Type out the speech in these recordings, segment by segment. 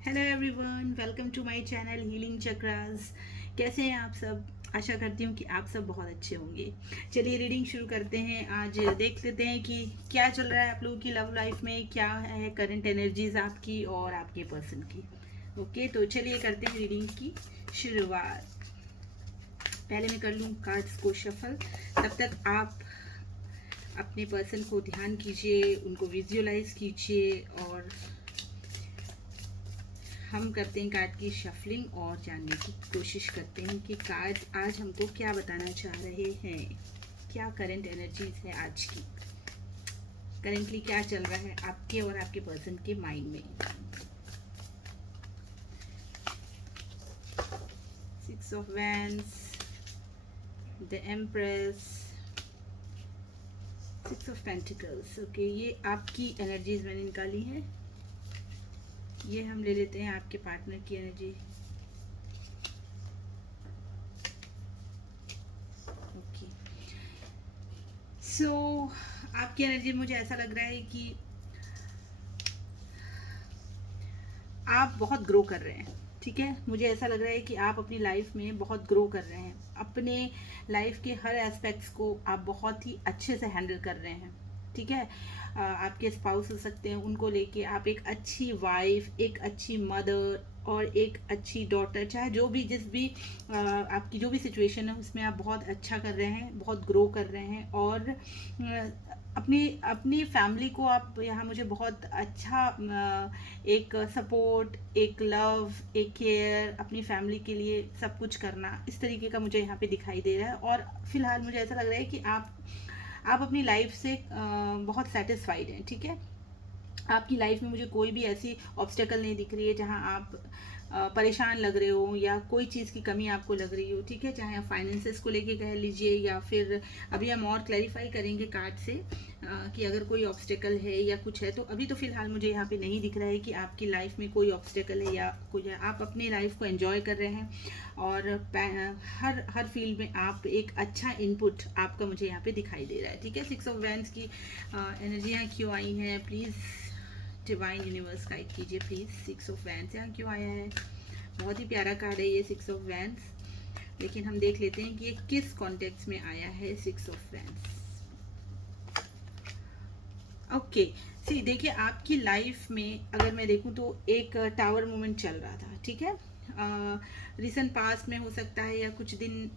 Hello everyone, welcome to my channel healing chakras. कैसे हैं आप सब? आशा करती हूँ कि आप सब बहुत अच्छे होंगे। चलिए रीडिंग शुरू करते हैं। आज देख लेते हैं कि क्या चल रहा है आप लोगों की लव लाइफ में, क्या है करंट एनर्जीज आपकी और आपके पर्सन की। ओके, तो चलिए करते हैं रीडिंग की शुरुआत। पहले मैं कर लूँ कार्ड्स को शफल। तब तक आप अपने पर्सन को ध्यान कीजिए, उनको विजुअलाइज कीजिए और हम करते हैं कार्ड की शफलिंग और जानने की कोशिश करते हैं कि कार्ड आज हमको क्या बताना चाह रहे हैं। क्या करंट एनर्जीज है आज की, करेंटली क्या चल रहा है आपके और आपके पर्सन के माइंड में। 6 of wands, the empress, 6 of pentacles. Okay, ये आपकी एनर्जीज मैंने निकाली हैं। ये हम ले लेते हैं आपके पार्टनर की एनर्जी। ओके, सो आपकी एनर्जी मुझे ऐसा लग रहा है कि आप बहुत ग्रो कर रहे हैं। ठीक है, मुझे ऐसा लग रहा है कि आप अपनी लाइफ में बहुत ग्रो कर रहे हैं। अपने लाइफ के हर एस्पेक्ट्स को आप बहुत ही अच्छे से हैंडल कर रहे हैं। ठीक है, आपके स्पाउस हो सकते हैं, उनको लेके आप एक अच्छी वाइफ, एक अच्छी मदर और एक अच्छी डॉटर, चाहे जो भी जिस भी आपकी जो भी सिचुएशन है उसमें आप बहुत अच्छा कर रहे हैं, बहुत ग्रो कर रहे हैं। और अपनी अपनी फैमिली को आप यहाँ मुझे बहुत अच्छा एक सपोर्ट, एक लव, एक केयर, अपनी फैमिली के लिए सब कुछ करना, इस तरीके का मुझे यहाँ पे दिखाई दे रहा है। और फिलहाल मुझे ऐसा लग रहा है कि आप अपनी लाइफ से बहुत सेटिस्फाइड हैं। ठीक है, आपकी लाइफ में मुझे कोई भी ऐसी ऑब्स्टेकल नहीं दिख रही है जहां आप परेशान लग रहे हो या कोई चीज़ की कमी आपको लग रही हो। ठीक है, चाहे आप फाइनेंसेस को लेके कह लीजिए या फिर अभी हम और क्लैरिफाई करेंगे कार्ड से कि अगर कोई ऑब्स्टेकल है या कुछ है। तो अभी तो फिलहाल मुझे यहाँ पे नहीं दिख रहा है कि आपकी लाइफ में कोई ऑब्स्टेकल है या कुछ है। आप अपनी लाइफ को एंजॉय कर रहे हैं और हर हर फील्ड में आप एक अच्छा इनपुट आपका मुझे यहाँ पे दिखाई दे रहा है। ठीक है, 6 ऑफ वैंड्स की एनर्जियाँ क्यों आई हैं, प्लीज़ डिवाइन यूनिवर्स गाइड कीजिए प्लीज। 6 ऑफ वैंड्स यहाँ क्यों आया है? बहुत ही प्यारा कार्ड है ये 6 ऑफ वैंड्स। लेकिन हम देख लेते हैं कि ये किस कॉन्टेक्स्ट में आया है 6 ऑफ वैंड्स। ओके, सी देखिए, आपकी लाइफ में अगर मैं देखूं तो एक टावर मूवमेंट चल रहा था। ठीक है, रिसेंट पास्ट में हो सकता है या कुछ दिन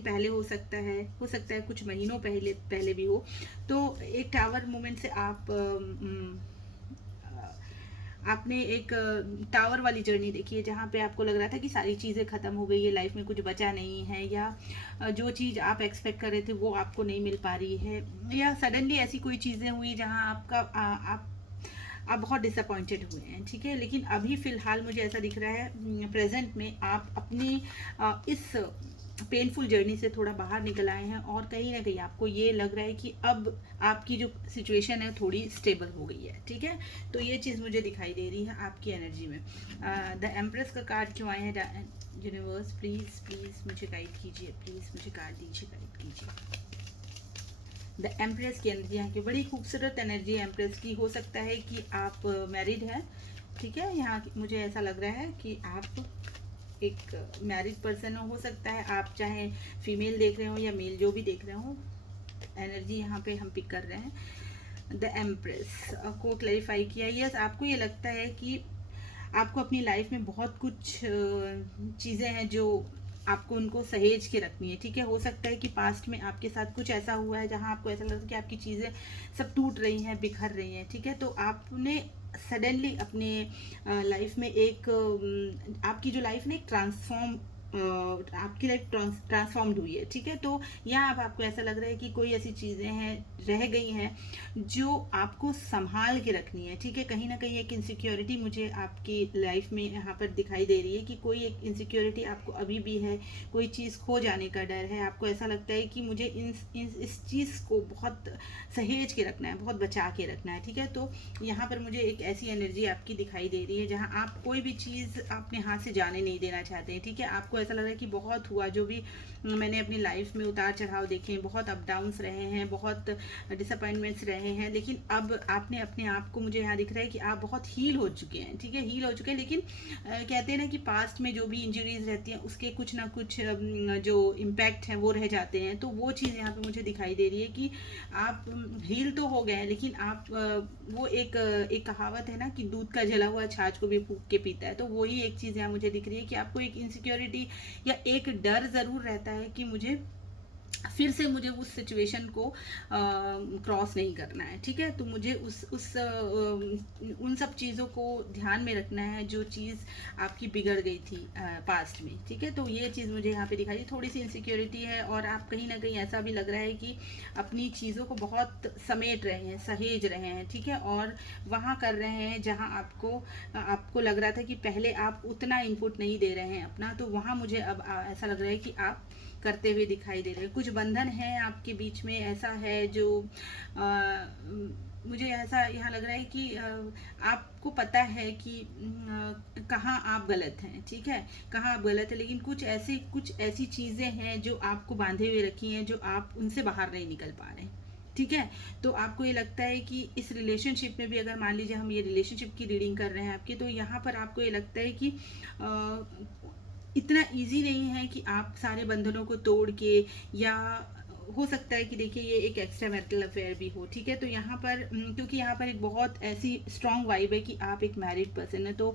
पहले हो सकता है कुछ महीनों पहले पहले भी हो। तो एक टावर मूवमेंट से आपने एक टावर वाली जर्नी देखी है जहाँ पे आपको लग रहा था कि सारी चीज़ें ख़त्म हो गई है, लाइफ में कुछ बचा नहीं है, या जो चीज़ आप एक्सपेक्ट कर रहे थे वो आपको नहीं मिल पा रही है, या सडनली ऐसी कोई चीज़ें हुई जहाँ आप बहुत डिसअपॉइंटेड हुए हैं। ठीक है, लेकिन अभी फ़िलहाल मुझे ऐसा दिख रहा है प्रेजेंट में आप अपनी इस पेनफुल जर्नी से थोड़ा बाहर निकल आए हैं और कहीं ना कहीं आपको ये लग रहा है कि अब आपकी जो सिचुएशन है थोड़ी स्टेबल हो गई है। ठीक है, तो ये चीज़ मुझे दिखाई दे रही है आपकी एनर्जी में। द एम्प्रेस का कार्ड क्यों आए हैं? यूनिवर्स प्लीज़ प्लीज़ मुझे गाइड कीजिए, प्लीज़ मुझे कार्ड दीजिए, गाइड कीजिए। द एम्प्रेस की एनर्जी यहाँ की बड़ी खूबसूरत एनर्जी एम्प्रेस की। हो सकता है कि आप मैरिड हैं। ठीक है, यहाँ मुझे ऐसा लग रहा है कि आप एक मैरिड पर्सन हो सकता है आप चाहे फीमेल देख रहे हो या मेल, जो भी देख रहे हो, एनर्जी यहाँ पे हम पिक कर रहे हैं। द एम्प्रेस को क्लैरिफाई किया। यस, आपको ये लगता है कि आपको अपनी लाइफ में बहुत कुछ चीज़ें हैं जो आपको उनको सहेज के रखनी है। ठीक है, हो सकता है कि पास्ट में आपके साथ कुछ ऐसा हुआ है जहां आपको ऐसा लगता है कि आपकी चीज़ें सब टूट रही हैं, बिखर रही हैं। ठीक है, तो आपने सडनली अपने लाइफ में एक आपकी जो लाइफ में एक आपकी लाइफ ट्रांसफॉर्म्ड हुई है। ठीक है, तो यहाँ अब आपको ऐसा लग रहा है कि कोई ऐसी चीज़ें हैं रह गई हैं जो आपको संभाल के रखनी है। ठीक है, कहीं ना कहीं एक इनसिक्योरिटी मुझे आपकी लाइफ में यहाँ पर दिखाई दे रही है कि कोई एक इनसिक्योरिटी आपको अभी भी है, कोई चीज़ खो जाने का डर है। आपको ऐसा लगता है कि मुझे इस चीज़ को बहुत सहेज के रखना है, बहुत बचा के रखना है। ठीक है, तो यहाँ पर मुझे एक ऐसी एनर्जी आपकी दिखाई दे रही है जहाँ आप कोई भी चीज़ अपने हाथ से जाने नहीं देना चाहते हैं। ठीक है, आपको ऐसा लग रहा है कि बहुत हुआ, जो भी मैंने अपनी लाइफ में उतार चढ़ाव देखे हैं, बहुत अप डाउन्स रहे हैं, बहुत डिसअपॉइंटमेंट्स रहे हैं, लेकिन अब आपने अपने आप को, मुझे यहाँ दिख रहा है कि आप बहुत हील हो चुके हैं, ठीक है, हील हो चुके हैं। लेकिन कहते हैं ना कि पास्ट में जो भी इंजरीज रहती हैं उसके कुछ ना कुछ जो इम्पैक्ट है वो रह जाते हैं। तो वो चीज़ यहाँ पे मुझे दिखाई दे रही है कि आप हील तो हो गए हैं, लेकिन आप वो एक कहावत है ना कि दूध का जला हुआ छाछ को भी फूंक के पीता है, तो वही एक चीज़ यहाँ मुझे दिख रही है कि आपको एक इनसिक्योरिटी या एक डर ज़रूर रहता है कि मुझे फिर से मुझे उस सिचुएशन को क्रॉस नहीं करना है, ठीक है। तो मुझे उन सब चीज़ों को ध्यान में रखना है जो चीज़ आपकी बिगड़ गई थी पास्ट में, ठीक है। तो ये चीज़ मुझे यहाँ पे दिखाई, थोड़ी सी इनसिक्योरिटी है, और आप कहीं ना कहीं ऐसा भी लग रहा है कि अपनी चीज़ों को बहुत समेट रहे हैं, सहेज रहे हैं, ठीक है, और वहाँ कर रहे हैं जहाँ आपको लग रहा था कि पहले आप उतना इनपुट नहीं दे रहे हैं अपना, तो वहाँ मुझे अब ऐसा लग रहा है कि आप करते हुए दिखाई दे रहे हैं। कुछ बंधन है आपके बीच में, ऐसा है जो मुझे ऐसा यहाँ लग रहा है कि आपको पता है कि कहाँ आप गलत हैं, ठीक है, कहाँ आप गलत है, लेकिन कुछ ऐसी चीज़ें हैं जो आपको बांधे हुए रखी हैं, जो आप उनसे बाहर नहीं निकल पा रहे हैं, ठीक है। तो आपको ये लगता है कि इस रिलेशनशिप में भी, अगर मान लीजिए हम ये रिलेशनशिप की रीडिंग कर रहे हैं आपकी, तो यहाँ पर आपको ये लगता है कि इतना इजी नहीं है कि आप सारे बंधनों को तोड़ के, या हो सकता है कि देखिए ये एक एक्स्ट्रा मैरिटल अफेयर भी हो, ठीक है। तो यहाँ पर क्योंकि यहाँ पर एक बहुत ऐसी स्ट्रॉन्ग वाइब है कि आप एक मैरिड पर्सन है, तो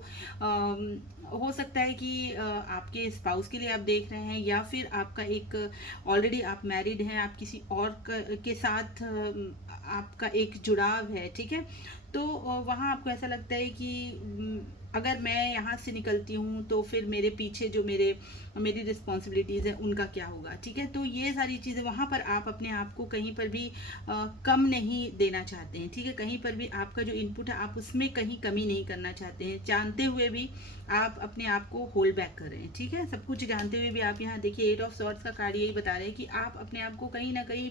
हो सकता है कि आपके स्पाउस के लिए आप देख रहे हैं, या फिर आपका एक ऑलरेडी आप मैरिड हैं, आप किसी और के साथ आपका एक जुड़ाव है, ठीक है। तो वहाँ आपको ऐसा लगता है कि अगर मैं यहाँ से निकलती हूँ तो फिर मेरे पीछे जो मेरी रिस्पॉन्सिबिलिटीज़ हैं उनका क्या होगा, ठीक है। तो ये सारी चीज़ें वहाँ पर आप अपने आप को कहीं पर भी कम नहीं देना चाहते हैं, ठीक है। कहीं पर भी आपका जो इनपुट है आप उसमें कहीं कमी नहीं करना चाहते हैं, जानते हुए भी आप अपने आप को होल्ड बैक कर रहे हैं, ठीक है। सब कुछ जानते हुए भी आप यहाँ देखिए 8 ऑफ सॉर्ड्स का कार्ड यही बता रहे हैं कि आप अपने आप को कहीं ना कहीं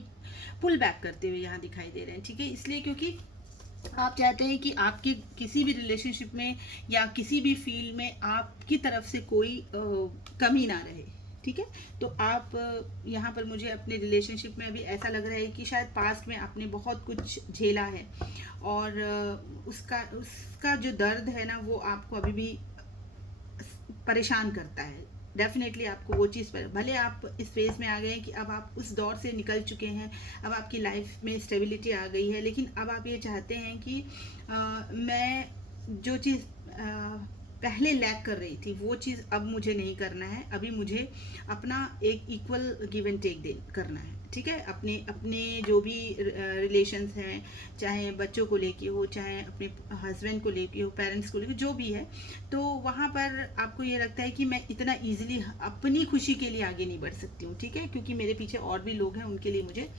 पुल बैक करते हुए यहाँ दिखाई दे रहे हैं, ठीक है। इसलिए क्योंकि आप चाहते हैं कि आपकी किसी भी रिलेशनशिप में या किसी भी फील्ड में आपकी तरफ से कोई कमी ना रहे, ठीक है। तो आप यहाँ पर मुझे अपने रिलेशनशिप में अभी ऐसा लग रहा है कि शायद पास्ट में आपने बहुत कुछ झेला है, और उसका जो दर्द है ना वो आपको अभी भी परेशान करता है। डेफिनेटली आपको वो चीज़ पर, भले आप इस फेज में आ गए हैं कि अब आप उस दौर से निकल चुके हैं, अब आपकी लाइफ में स्टेबिलिटी आ गई है, लेकिन अब आप ये चाहते हैं कि मैं जो चीज़ पहले लैक कर रही थी वो चीज़ अब मुझे नहीं करना है, अभी मुझे अपना एक इक्वल गिव एंड टेक करना है, ठीक है। अपने अपने जो भी रिलेशंस हैं, चाहे बच्चों को लेके हो, चाहे अपने हस्बैंड को लेके हो, पेरेंट्स को लेके, जो भी है, तो वहाँ पर आपको ये लगता है कि मैं इतना इजीली अपनी खुशी के लिए आगे नहीं बढ़ सकती हूँ, ठीक है, क्योंकि मेरे पीछे और भी लोग हैं, उनके लिए मुझे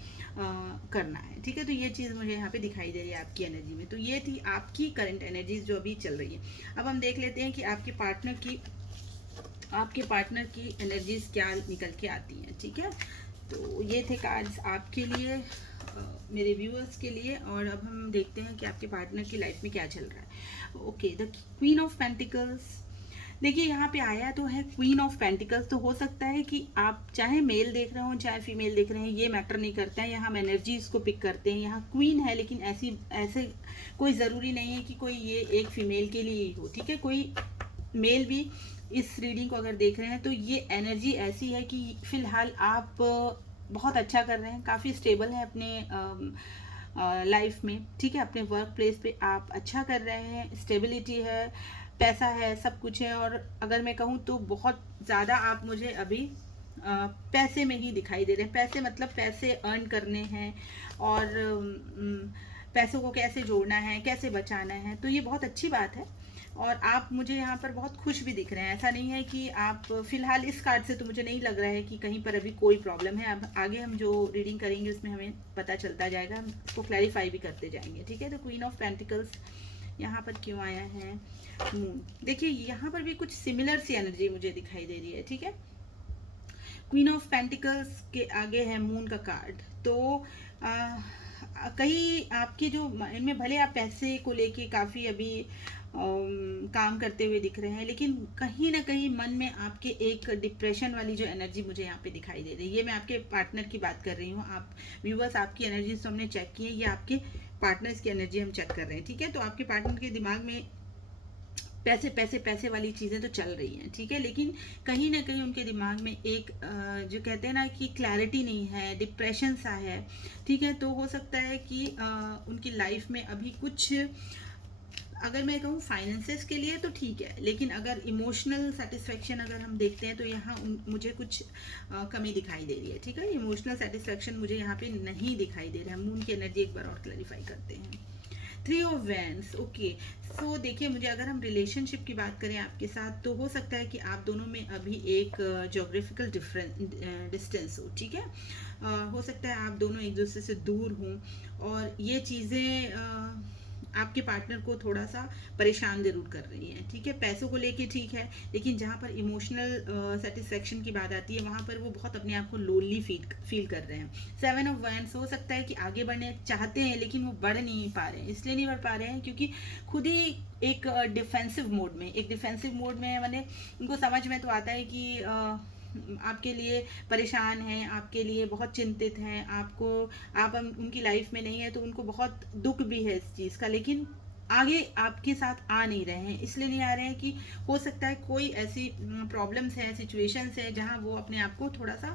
करना है, ठीक है। तो ये चीज़ मुझे यहाँ पे दिखाई दे रही है आपकी एनर्जी में। तो ये थी आपकी करंट एनर्जीज जो अभी चल रही है। अब हम देख लेते हैं कि आपके पार्टनर की एनर्जीज क्या निकल के आती हैं, ठीक है। तो ये थे कार्ड्स आपके लिए, मेरे व्यूअर्स के लिए, और अब हम देखते हैं कि आपके पार्टनर की लाइफ में क्या चल रहा है। Okay, the queen of pentacles, देखिए यहाँ पे आया तो है क्वीन ऑफ पेंटिकल्स। तो हो सकता है कि आप चाहे मेल देख रहे हो चाहे फीमेल देख रहे हैं, ये मैटर नहीं करता है, यहाँ हम एनर्जीज को पिक करते हैं। यहाँ क्वीन है, लेकिन ऐसे कोई ज़रूरी नहीं है कि कोई ये एक फीमेल के लिए ही हो, ठीक है। कोई मेल भी इस रीडिंग को अगर देख रहे हैं तो ये एनर्जी ऐसी है कि फिलहाल आप बहुत अच्छा कर रहे हैं, काफ़ी स्टेबल हैं अपने लाइफ में, ठीक है। अपने वर्क प्लेस पे आप अच्छा कर रहे हैं, स्टेबिलिटी है, पैसा है, सब कुछ है। और अगर मैं कहूँ तो बहुत ज़्यादा आप मुझे अभी पैसे में ही दिखाई दे रहे हैं। पैसे मतलब पैसे अर्न करने हैं, और पैसों को कैसे जोड़ना है, कैसे बचाना है, तो ये बहुत अच्छी बात है। और आप मुझे यहाँ पर बहुत खुश भी दिख रहे हैं। ऐसा नहीं है कि आप फिलहाल इस कार्ड से तो मुझे नहीं लग रहा है कि कहीं पर अभी कोई प्रॉब्लम है। अब आगे हम जो रीडिंग करेंगे उसमें हमें पता चलता जाएगा, हम उसको क्लैरिफाई भी करते जाएंगे, ठीक है। तो क्वीन ऑफ पेंटिकल्स यहाँ पर क्यों आया है? मून, देखिए यहाँ पर भी कुछ सिमिलर सी एनर्जी मुझे दिखाई दे रही है, ठीक है। क्वीन ऑफ पेंटिकल्स के आगे है मून का कार्ड। तो कहीं आपके जो इनमें भले आप पैसे को लेके काफ़ी अभी काम करते हुए दिख रहे हैं, लेकिन कहीं ना कहीं मन में आपके एक डिप्रेशन वाली जो एनर्जी मुझे यहाँ पे दिखाई दे रही है। ये मैं आपके पार्टनर की बात कर रही हूँ। आप व्यूवर्स, आपकी एनर्जी तो हमने चेक की है, ये आपके पार्टनर्स की एनर्जी हम चेक कर रहे हैं, ठीक है। तो आपके पार्टनर के दिमाग में पैसे पैसे पैसे वाली चीज़ें तो चल रही हैं, ठीक है, लेकिन कहीं ना कहीं उनके दिमाग में एक जो कहते हैं ना कि क्लैरिटी नहीं है, डिप्रेशन सा है, ठीक है। तो हो सकता है कि उनकी लाइफ में अभी कुछ, अगर मैं कहूँ फाइनेंसेस के लिए तो ठीक है, लेकिन अगर इमोशनल सेटिस्फेक्शन अगर हम देखते हैं तो यहाँ मुझे कुछ कमी दिखाई दे रही है, ठीक है। इमोशनल सेटिस्फेक्शन मुझे यहाँ पे नहीं दिखाई दे रहा है। मून की एनर्जी एक बार और क्लैरिफाई करते हैं। 3 ऑफ वैंड्स, ओके। सो देखिए, मुझे अगर हम रिलेशनशिप की बात करें आपके साथ, तो हो सकता है कि आप दोनों में अभी एक जोग्राफिकल डिस्टेंस हो, ठीक है। हो सकता है आप दोनों एक दूसरे से दूर हों, और ये चीज़ें आपके पार्टनर को थोड़ा सा परेशान जरूर कर रही हैं, ठीक है। पैसों को लेके ठीक है, लेकिन जहाँ पर इमोशनल सेटिस्फेक्शन की बात आती है वहाँ पर वो बहुत अपने आप को लोनली फील कर रहे हैं। 7 ऑफ वैंड्स, हो सकता है कि आगे बढ़ने चाहते हैं लेकिन वो बढ़ नहीं पा रहे हैं। इसलिए नहीं बढ़ पा रहे हैं क्योंकि खुद ही एक डिफेंसिव मोड में है। मैंने उनको समझ में तो आता है कि आपके लिए परेशान हैं, आपके लिए बहुत चिंतित हैं, आप उनकी लाइफ में नहीं है तो उनको बहुत दुख भी है इस चीज़ का, लेकिन आगे आपके साथ आ नहीं रहे हैं। इसलिए नहीं आ रहे हैं कि हो सकता है कोई ऐसी प्रॉब्लम्स हैं, सिचुएशंस हैं जहां वो अपने आप को थोड़ा सा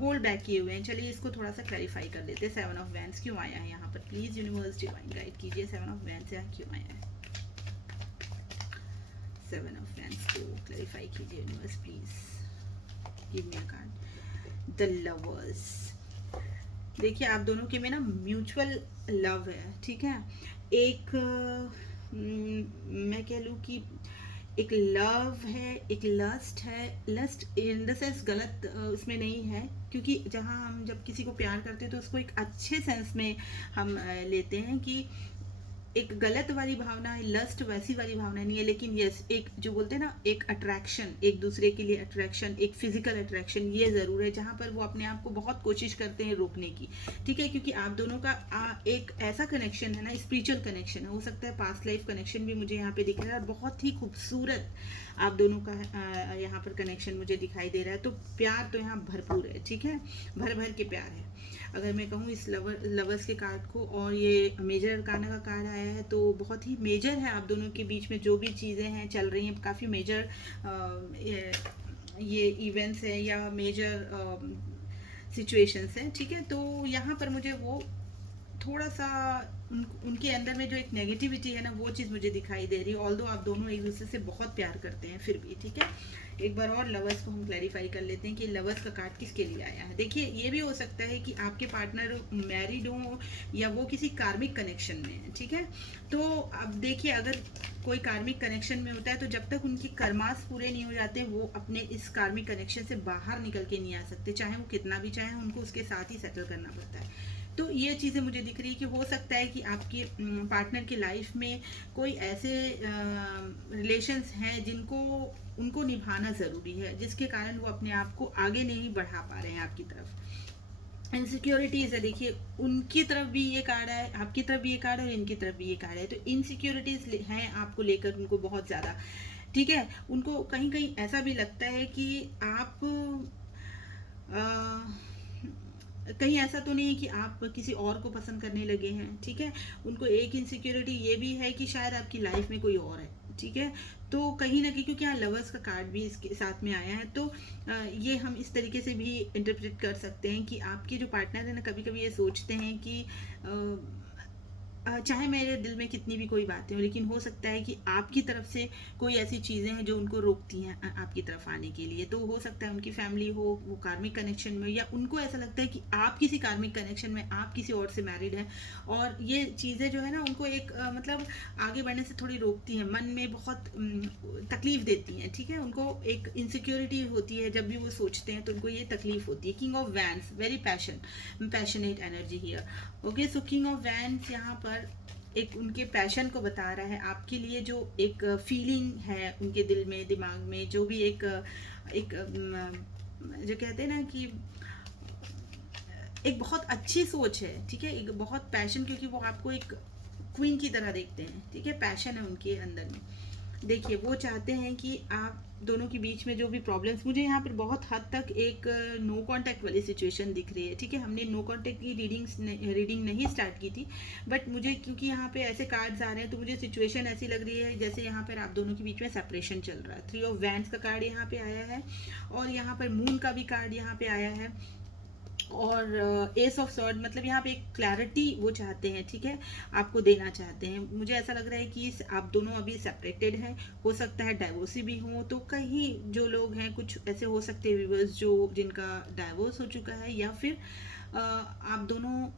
होल्ड बैक किए हुए हैं। चलिए इसको थोड़ा सा क्लैरिफाई कर देते हैं। 7 ऑफ वैंड्स क्यों आया है यहाँ पर? प्लीज़ यूनिवर्स डिवाइन गाइड कीजिए, 7 ऑफ वैंड्स यहाँ क्यों आया है? 7 ऑफ वैंड्स को क्लैरिफाई कीजिए universe, please give me a card. The lovers, देखिए आप दोनों के में ना म्यूचुअल लव है, ठीक है। एक मैं कह लूँ कि एक लव है, एक लस्ट है। लस्ट इन द सेंस गलत उसमें नहीं है, क्योंकि जहाँ हम जब किसी को प्यार करते हैं तो उसको एक अच्छे सेंस में हम लेते हैं कि एक गलत वाली भावना है, लस्ट वैसी वाली भावना नहीं है, लेकिन यस, एक जो बोलते हैं ना, एक अट्रैक्शन, एक दूसरे के लिए अट्रैक्शन, एक फिजिकल अट्रैक्शन, ये ज़रूर है, जहाँ पर वो अपने आप को बहुत कोशिश करते हैं रोकने की, ठीक है। क्योंकि आप दोनों का एक ऐसा कनेक्शन है ना, स्पिरिचुअल कनेक्शन है, हो सकता है पास्ट लाइफ कनेक्शन भी मुझे यहाँ पे दिख रहा है, और बहुत ही खूबसूरत आप दोनों का यहाँ पर कनेक्शन मुझे दिखाई दे रहा है। तो प्यार तो यहाँ भरपूर है, ठीक है, भर भर के प्यार है। अगर मैं कहूँ इस लवर्स के कार्ड को, और ये मेजर अरकाना का कार्ड आया है, तो बहुत ही मेजर है आप दोनों के बीच में जो भी चीज़ें हैं चल रही हैं, काफ़ी मेजर ये इवेंट्स हैं या मेजर सिचुएशंस हैं, ठीक है। तो यहाँ पर मुझे वो थोड़ा सा उनके अंदर में जो एक नेगेटिविटी है ना, वो चीज़ मुझे दिखाई दे रही है। ऑल्दो आप दोनों एक दूसरे से बहुत प्यार करते हैं फिर भी, ठीक है। एक बार और लवर्स को हम क्लैरिफाई कर लेते हैं कि लवर्स का कार्ड किसके लिए आया है। देखिए, ये भी हो सकता है कि आपके पार्टनर मैरिड हो या वो किसी कार्मिक कनेक्शन में है, ठीक है। तो अब देखिए, अगर कोई कार्मिक कनेक्शन में होता है तो जब तक उनकी कर्मास पूरे नहीं हो जाते वो अपने इस कार्मिक कनेक्शन से बाहर निकल के नहीं आ सकते, चाहे वो कितना भी चाहे, उनको उसके साथ ही सेटल करना पड़ता है। तो ये चीज़ें मुझे दिख रही है कि हो सकता है कि आपके पार्टनर की लाइफ में कोई ऐसे रिलेशंस हैं जिनको उनको निभाना ज़रूरी है, जिसके कारण वो अपने आप को आगे नहीं बढ़ा पा रहे हैं आपकी तरफ। इनसिक्योरिटीज़ है, देखिए उनकी तरफ भी ये कार्ड है, आपकी तरफ भी ये कार्ड है, और इनकी तरफ भी ये कार्ड है। तो इनसिक्योरिटीज़ हैं आपको लेकर उनको बहुत ज़्यादा, ठीक है। उनको कहीं कहीं ऐसा भी लगता है कि आप कहीं ऐसा तो नहीं है कि आप किसी और को पसंद करने लगे हैं, ठीक है। उनको एक इनसिक्योरिटी ये भी है कि शायद आपकी लाइफ में कोई और है, ठीक है। तो कहीं ना कहीं, क्योंकि यहाँ लवर्स का कार्ड भी इसके साथ में आया है, तो ये हम इस तरीके से भी इंटरप्रेट कर सकते हैं कि आपके जो पार्टनर है ना, कभी कभी ये सोचते हैं कि चाहे मेरे दिल में कितनी भी कोई बातें हो, लेकिन हो सकता है कि आपकी तरफ से कोई ऐसी चीज़ें हैं जो उनको रोकती हैं आपकी तरफ आने के लिए। तो हो सकता है उनकी फैमिली हो वो कार्मिक कनेक्शन में, या उनको ऐसा लगता है कि आप किसी कार्मिक कनेक्शन में, आप किसी और से मैरिड हैं, और ये चीज़ें जो है ना उनको एक मतलब आगे बढ़ने से थोड़ी रोकती हैं, मन में बहुत तकलीफ देती हैं, ठीक है। उनको एक इनसिक्योरिटी होती है जब भी वो सोचते हैं, तो उनको ये तकलीफ होती है। King of wands, very passionate energy here, okay. So king of wands यहाँ पर एक उनके पैशन को बता रहा है, आपके लिए जो एक फीलिंग है उनके दिल में, दिमाग में, जो भी एक जो कहते हैं ना कि एक बहुत अच्छी सोच है, ठीक है, एक बहुत पैशन, क्योंकि वो आपको एक क्वीन की तरह देखते हैं, ठीक है, पैशन है उनके अंदर में। देखिए वो चाहते हैं कि आप दोनों के बीच में जो भी प्रॉब्लम्स, मुझे यहाँ पर बहुत हद तक एक नो कांटेक्ट वाली सिचुएशन दिख रही है, ठीक है। हमने नो कांटेक्ट की रीडिंग नहीं स्टार्ट की थी, बट मुझे क्योंकि यहाँ पे ऐसे कार्ड्स आ रहे हैं तो मुझे सिचुएशन ऐसी लग रही है जैसे यहाँ पर आप दोनों के बीच में सेपरेशन चल रहा है। 3 ऑफ वैंड्स का कार्ड यहाँ पे आया है और यहाँ पर मून का भी कार्ड यहाँ पे आया है और एस ऑफ सॉर्ड, मतलब यहाँ पे एक क्लैरिटी वो चाहते हैं, ठीक है, आपको देना चाहते हैं। मुझे ऐसा लग रहा है कि आप दोनों अभी सेपरेटेड हैं, हो सकता है डाइवोर्सी भी हो, तो कहीं जो लोग हैं कुछ ऐसे हो सकते हैं व्यूअर्स जो जिनका डाइवोर्स हो चुका है या फिर आप दोनों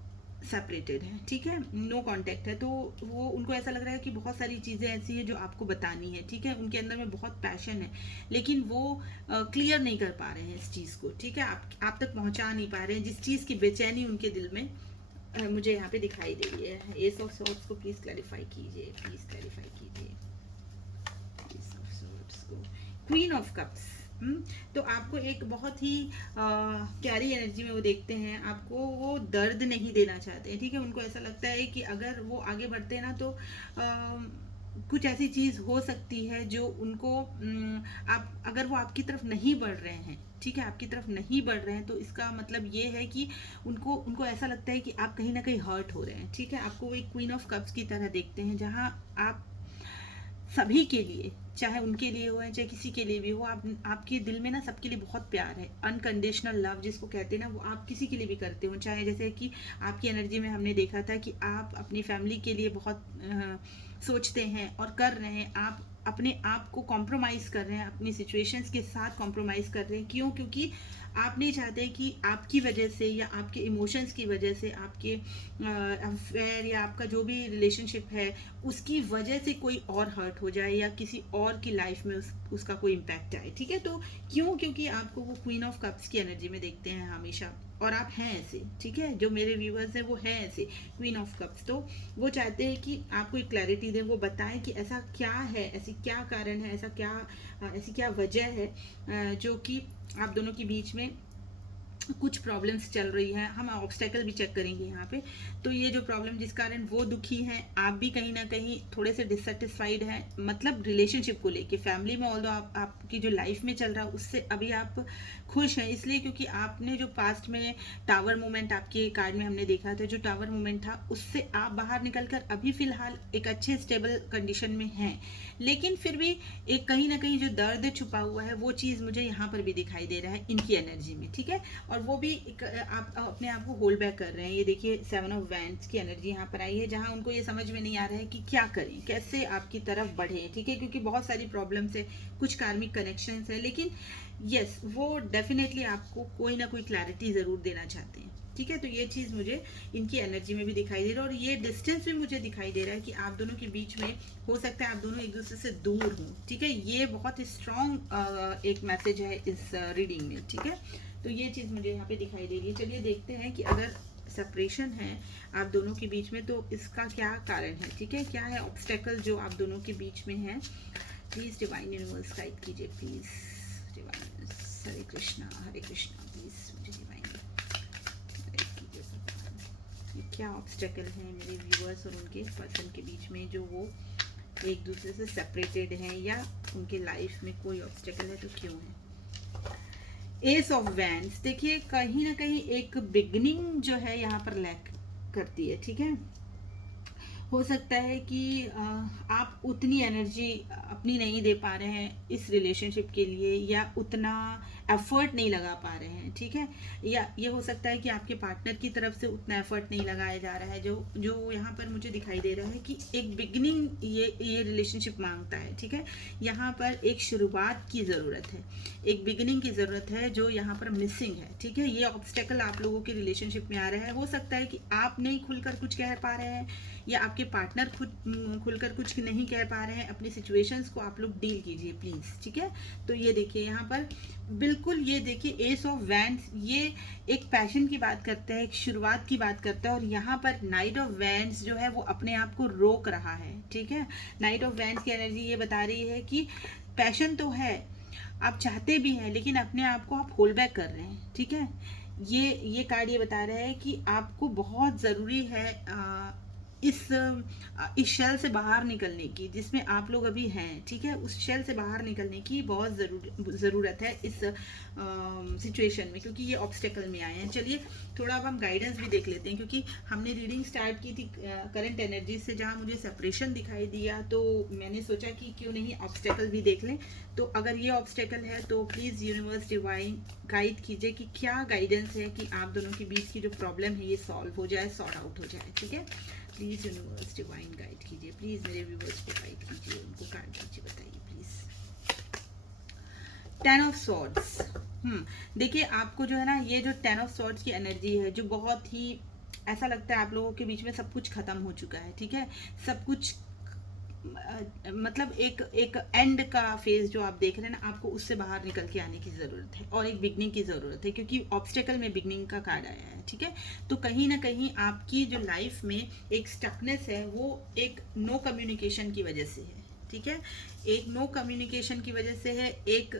सेपरेटेड है, ठीक है, नो कांटेक्ट है। तो वो उनको ऐसा लग रहा है कि बहुत सारी चीज़ें ऐसी हैं जो आपको बतानी है, ठीक है, उनके अंदर में बहुत पैशन है लेकिन वो क्लियर नहीं कर पा रहे हैं इस चीज़ को, ठीक है, आप तक पहुंचा नहीं पा रहे हैं जिस चीज़ की बेचैनी उनके दिल में मुझे यहाँ पे दिखाई दे रही है। एस ऑफ सॉर्ड्स को प्लीज़ क्लैरिफाई कीजिए, प्लीज़ क्लैरिफाई कीजिए एस ऑफ सॉर्ड्स को। क्वीन ऑफ कप्स, तो आपको एक बहुत ही प्यारी एनर्जी में वो देखते हैं, आपको वो दर्द नहीं देना चाहते हैं, ठीक है। उनको ऐसा लगता है कि अगर वो आगे बढ़ते हैं ना तो कुछ ऐसी चीज़ हो सकती है जो उनको आप अगर वो आपकी तरफ नहीं बढ़ रहे हैं, ठीक है, आपकी तरफ नहीं बढ़ रहे हैं तो इसका मतलब ये है कि उनको उनको ऐसा लगता है कि आप कहीं ना कहीं हर्ट हो रहे हैं, ठीक है। आपको वो एक क्वीन ऑफ कप्स की तरह देखते हैं जहाँ आप सभी के लिए, चाहे उनके लिए हो चाहे किसी के लिए भी हो, आपके दिल में ना सबके लिए बहुत प्यार है, अनकंडीशनल लव जिसको कहते हैं ना, वो आप किसी के लिए भी करते हो। चाहे जैसे कि आपकी एनर्जी में हमने देखा था कि आप अपनी फैमिली के लिए बहुत सोचते हैं और कर रहे हैं, आप अपने आप को कॉम्प्रोमाइज़ कर रहे हैं, अपनी सिचुएशंस के साथ कॉम्प्रोमाइज़ कर रहे हैं। क्यों? क्योंकि आप नहीं चाहते कि आपकी वजह से या आपके इमोशंस की वजह से, आपके अफेयर या आपका जो भी रिलेशनशिप है उसकी वजह से कोई और हर्ट हो जाए या किसी और की लाइफ में उसका कोई इम्पैक्ट आए, ठीक है। तो क्यों? क्योंकि आपको वो क्वीन ऑफ कप्स की एनर्जी में देखते हैं हमेशा, और आप हैं ऐसे, ठीक है, जो मेरे व्यूअर्स हैं वो हैं ऐसे क्वीन ऑफ कप्स। तो वो चाहते हैं कि आपको एक क्लैरिटी दें, वो बताएं कि ऐसा क्या है, ऐसी क्या कारण है, ऐसी क्या वजह है जो कि आप दोनों के बीच में कुछ प्रॉब्लम्स चल रही हैं। हम ऑब्स्टेकल भी चेक करेंगे यहाँ पे। तो ये जो प्रॉब्लम जिस कारण वो दुखी हैं, आप भी कहीं ना कहीं थोड़े से डिससेटिस्फाइड हैं, मतलब रिलेशनशिप को लेके। फैमिली में ऑल्दो आपकी जो लाइफ में चल रहा है उससे अभी आप खुश हैं, इसलिए क्योंकि आपने जो पास्ट में टावर मोमेंट आपके कार्ड में हमने देखा था, जो टावर मोमेंट था उससे आप बाहर निकल कर अभी फिलहाल एक अच्छे स्टेबल कंडीशन में हैं। लेकिन फिर भी एक कहीं ना कहीं जो दर्द छुपा हुआ है वो चीज़ मुझे यहाँ पर भी दिखाई दे रहा है इनकी एनर्जी में, ठीक है। और वो भी आप अपने आप को होल्ड बैक कर रहे हैं। ये देखिए 7 ऑफ वैंड्स की एनर्जी यहाँ पर आई है जहाँ उनको ये समझ में नहीं आ रहा है कि क्या करें, कैसे आपकी तरफ बढ़े, ठीक है, क्योंकि बहुत सारी प्रॉब्लम्स है, कुछ कार्मिक कनेक्शंस है, लेकिन यस वो डेफिनेटली आपको कोई ना कोई क्लैरिटी ज़रूर देना चाहते हैं, ठीक है। तो ये चीज़ मुझे इनकी एनर्जी में भी दिखाई दे रहा है और ये डिस्टेंस भी मुझे दिखाई दे रहा है कि आप दोनों के बीच में हो सकता है आप दोनों एक दूसरे से दूर हों, ठीक है। ये बहुत स्ट्रॉन्ग एक मैसेज है इस रीडिंग में, ठीक है। तो ये चीज़ मुझे यहाँ पे दिखाई दे रही है। चलिए देखते हैं कि अगर सेपरेशन है आप दोनों के बीच में तो इसका क्या कारण है, ठीक है, क्या है ऑब्स्टेकल जो आप दोनों के बीच में है। प्लीज़ डिवाइन यूनिवर्स गाइड कीजिए, please divine. Hare Krishna please मुझे डिवाइन क्या ऑब्स्टेकल है मेरे व्यूअर्स और उनके पर्सन के बीच में जो वो एक दूसरे से सेपरेटेड हैं, या उनके लाइफ में कोई ऑब्स्टेकल है तो क्यों है। एस ऑफ वैंड्स, देखिए कहीं ना कहीं एक बिगनिंग जो है यहाँ पर लैक करती है, ठीक है। हो सकता है कि आप उतनी एनर्जी अपनी नहीं दे पा रहे हैं इस रिलेशनशिप के लिए, या उतना एफर्ट नहीं लगा पा रहे हैं, ठीक है। या ये हो सकता है कि आपके पार्टनर की तरफ से उतना एफर्ट नहीं लगाया जा रहा है जो यहाँ पर मुझे दिखाई दे रहा है कि एक बिगनिंग ये रिलेशनशिप मांगता है, ठीक है। यहाँ पर एक शुरुआत की ज़रूरत है, एक बिगिनिंग की ज़रूरत है जो यहाँ पर मिसिंग है, ठीक है। ये ऑब्स्टेकल आप लोगों के रिलेशनशिप में आ रहा है। हो सकता है कि आप नहीं खुलकर कुछ कह पा रहे हैं या आपके पार्टनर खुलकर कुछ नहीं कह पा रहे हैं। अपनी सिचुएशंस को आप लोग डील कीजिए प्लीज़, ठीक है। तो ये देखिए यहाँ पर बिल्कुल, ये देखिए एस ऑफ वैंड्स, ये एक पैशन की बात करता है, एक शुरुआत की बात करता है, और यहाँ पर नाइट ऑफ वैंड्स जो है वो अपने आप को रोक रहा है, ठीक है। नाइट ऑफ वैंड्स की एनर्जी ये बता रही है कि पैशन तो है, आप चाहते भी हैं, लेकिन अपने आप को आप होल्ड बैक कर रहे हैं, ठीक है। ये कार्ड ये बता रहा है कि आपको बहुत ज़रूरी है इस शेल से बाहर निकलने की, जिसमें आप लोग अभी हैं, ठीक है, उस शेल से बाहर निकलने की बहुत ज़रूरत है इस सिचुएशन में, क्योंकि ये ऑब्स्टेकल में आए हैं। चलिए थोड़ा अब हम गाइडेंस भी देख लेते हैं, क्योंकि हमने रीडिंग स्टार्ट की थी करंट एनर्जी से, जहाँ मुझे सेपरेशन दिखाई दिया, तो मैंने सोचा कि क्यों नहीं ऑब्स्टेकल भी देख लें। तो अगर ये ऑब्स्टेकल है तो प्लीज़ यूनिवर्स डिवाइन गाइड कीजिए कि क्या गाइडेंस है कि आप दोनों के बीच की जो प्रॉब्लम है ये सॉल्व हो जाए, सॉर्ट आउट हो जाए, ठीक है। प्लीज़ यूनिवर्स डिवाइन गाइड कीजिए, प्लीज़ मेरे व्यूवर्स को गाइड कीजिए, उनको गाइड कीजिए, बताइए प्लीज़। 10 of swords. देखिए आपको जो है ना, ये जो 10 ऑफ सॉर्ड्स की एनर्जी है, जो बहुत ही ऐसा लगता है आप लोगों के बीच में सब कुछ खत्म हो चुका है, ठीक है, सब कुछ मतलब एक एक एंड का फेज जो आप देख रहे हैं ना, आपको उससे बाहर निकल के आने की ज़रूरत है और एक बिगनिंग की ज़रूरत है, क्योंकि ऑब्स्टेकल में बिगनिंग का कार्ड आया है, ठीक है। तो कहीं ना कहीं आपकी जो लाइफ में एक स्टकनेस है, वो एक नो कम्युनिकेशन की वजह से है, ठीक है, एक नो कम्युनिकेशन की वजह से है, एक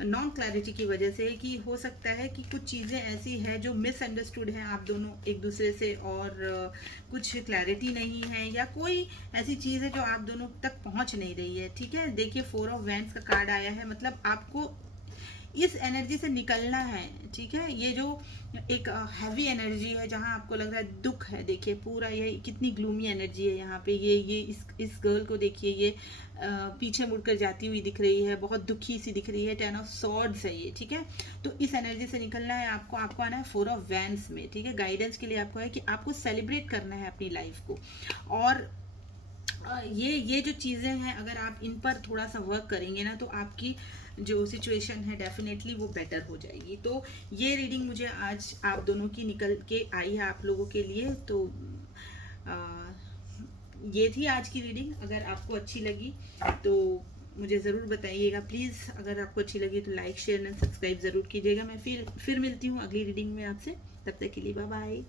नॉन क्लैरिटी की वजह से है, कि हो सकता है कि कुछ चीज़ें ऐसी हैं जो मिसअंडरस्टूड हैं आप दोनों एक दूसरे से, और कुछ क्लैरिटी नहीं है, या कोई ऐसी चीज़ है जो आप दोनों तक पहुंच नहीं रही है, ठीक है। देखिए 4 ऑफ वैंड्स का कार्ड आया है, मतलब आपको इस एनर्जी से निकलना है, ठीक है। ये जो एक हैवी एनर्जी है, जहाँ आपको लग रहा है दुख है, देखिए पूरा ये कितनी ग्लूमी एनर्जी है यहाँ पे, ये इस गर्ल को देखिए, ये पीछे मुड़कर जाती हुई दिख रही है, बहुत दुखी सी दिख रही है, 10 ऑफ सॉर्ड्स है ये, ठीक है। तो इस एनर्जी से निकलना है आपको, आपको आना है 4 ऑफ वैंड्स में, ठीक है। गाइडेंस के लिए आपको है कि आपको सेलिब्रेट करना है अपनी लाइफ को, और ये जो चीज़ें हैं, अगर आप इन पर थोड़ा सा वर्क करेंगे ना, तो आपकी जो सिचुएशन है डेफिनेटली वो बेटर हो जाएगी। तो ये रीडिंग मुझे आज आप दोनों की निकल के आई है आप लोगों के लिए। तो आ, ये थी आज की रीडिंग। अगर आपको अच्छी लगी तो मुझे ज़रूर बताइएगा प्लीज़। अगर आपको अच्छी लगी तो लाइक शेयर एंड सब्सक्राइब ज़रूर कीजिएगा। मैं फिर मिलती हूँ अगली रीडिंग में आपसे। तब तक के लिए बाय बाय।